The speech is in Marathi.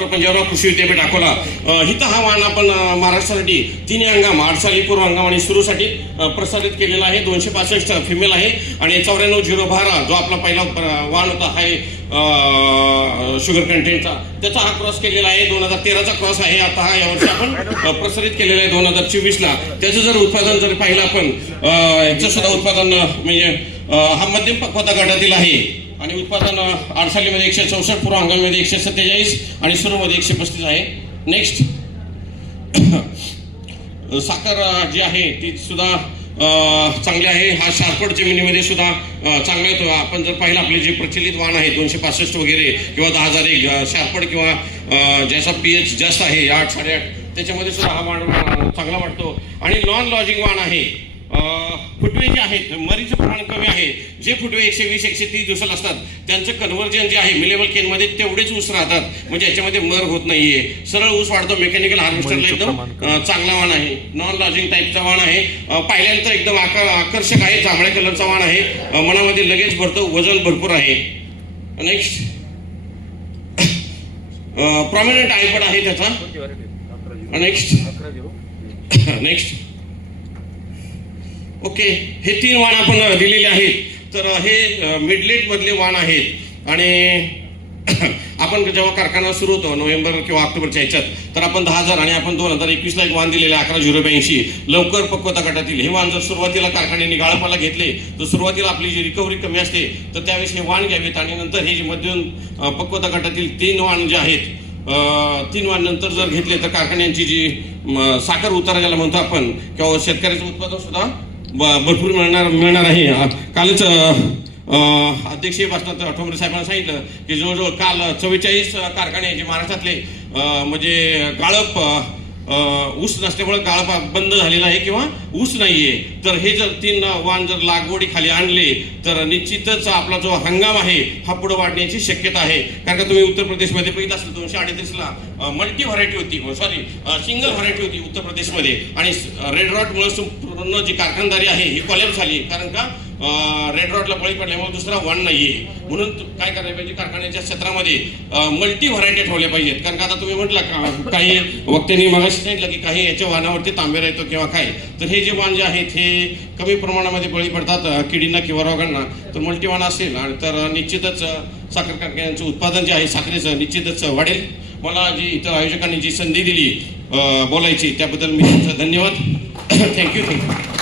पंजाबराव कृषी विद्यापीठ अकोला अ, इथं हा वाहन आपण महाराष्ट्रासाठी तिन्ही हंगाम आडसाली पूर्व हंगाम आणि सुरूसाठी प्रसारित केलेला आहे. दोनशे पासष्ट फिमेल आहे. आणि चौऱ्याण्णव झिरो बारा जो आपला पहिला वाहन होता हा शुगर कंटेंटचा त्याचा हा क्रॉस केलेला आहे. दोन हजार तेराचा क्रॉस आहे. आता हा यावर्षी आपण प्रसारित केलेला आहे दोन हजार चोवीसला. त्याचं जर उत्पादन जर पाहिलं आपण याचं सुद्धा उत्पादन म्हणजे हा मध्यम पक्वता गटातील आहे. आणि उत्पादन आडसालीमध्ये एकशे चौसष्ट पूर्व हंगामामध्ये एकशे सत्तेचाळीस आणि सुरूमध्ये एकशे पस्तीस आहे. नेक्स्ट साखर जी आहे ती सुद्धा चांगली आहे. हा शारपट जमिनीमध्ये सुद्धा चांगला येतो. आपण जर पाहिलं आपले जे प्रचलित वाहन आहे दोनशे पासष्ट वगैरे किंवा दहा हजार एक अ, किंवा ज्याचा पी एच जास्त आहे आठ साडेआठ त्याच्यामध्ये सुद्धा हा वाण चांगला वाटतो आणि नॉन लॉजिंग वाहन आहे. फुटवे जे आहेत मरीचं प्रमाण कमी आहे. जे फुटवे एकशे वीस एकशे तीस दिवसाला असतात त्यांचं कन्व्हर्जन जे आहे मिलेबल केनमध्ये तेवढेच ऊस राहतात. म्हणजे याच्यामध्ये मर होत नाहीये. सरळ ऊस वाढतो मेकॅनिकल हार्वेस्टरला एकदम चांगला वाण आहे. नॉन लॉजिंग टाईपचा वाण आहे. पाहिल्यानंतर एकदम आका आकर्षक आहे जांभळ्या कलरचा वाण आहे. मनामध्ये लगेच भरतो वजन भरपूर आहे. नेक्स्ट प्रॉमिनंट आयपड आहे त्याचा. नेक्स्ट नेक्स्ट ओके हे तीन वाण आपण दिलेले आहेत. तर हे मिडलेट मधले वाण आहेत. आणि आपण जेव्हा कारखाना सुरू होतो नोव्हेंबर किंवा ऑक्टोबरच्या ह्याच्यात तर आपण दहा हजार आणि आपण दोन हजार एकवीसला एक वाण दिलेले अकरा झिरो ब्याऐंशी. लवकर पक्वता गटातील हे वाण जर सुरुवातीला कारखान्याने गाळपाला घेतले तर सुरुवातीला आपली जी रिकव्हरी कमी असते तर त्यावेळेस हे वाण घ्यावेत. आणि नंतर हे जे मध्यम पक्वता गटातील तीन वाण जे आहेत तीन वाण नंतर जर घेतले तर कारखान्यांची जी साखर उतारा ज्याला म्हणतो आपण किंवा शेतकऱ्याचं उत्पादन सुद्धा भरपूर मिळणार मिळणार आहे. कालच अध्यक्षीय भाषणात ठोंबरे साहेबांना सांगितलं की जवळजवळ काल चव्वेचाळीस कारखाने जे महाराष्ट्रातले म्हणजे गाळप ऊस नसल्यामुळे गाळप बंद झालेला आहे किंवा ऊस नाहीये. तर हे जर तीन वाण जर लागवडीखाली आणले तर निश्चितच आपला जो हंगाम आहे हा पुढे वाढण्याची शक्यता आहे. कारण का तुम्ही उत्तर प्रदेशमध्ये बघित असेल दोनशे अडतीसला मल्टी व्हरायटी होती. हो, सॉरी सिंगल व्हरायटी होती उत्तर प्रदेशमध्ये. आणि रेड रॉटमुळे संपूर्ण जी कारखानदारी आहे ही कॉलेप झाली. कारण का? रेड रॉडला बळी पडल्यामुळे दुसरा वाण नाहीये. म्हणून काय करायला पाहिजे? कारखान्याच्या क्षेत्रामध्ये मल्टी व्हरायटी ठेवल्या पाहिजेत. कारण का आता तुम्ही म्हटलं का काही वक्त्यांनी मगाशी सांगितलं की काही याच्या वाहनावरती तांबे राहतो किंवा काय. तर हे जे वाण जे आहेत हे कमी प्रमाणामध्ये बळी पडतात किडींना किंवा रोगांना. तर मल्टी वाण असेल आणि तर निश्चितच साखर कारखान्यांचं उत्पादन जे आहे साखरेचं निश्चितच वाढेल. मला जी इतर आयोजकांनी जी संधी दिली बोलायची त्याबद्दल मी तुमचं धन्यवाद. Thank you thank you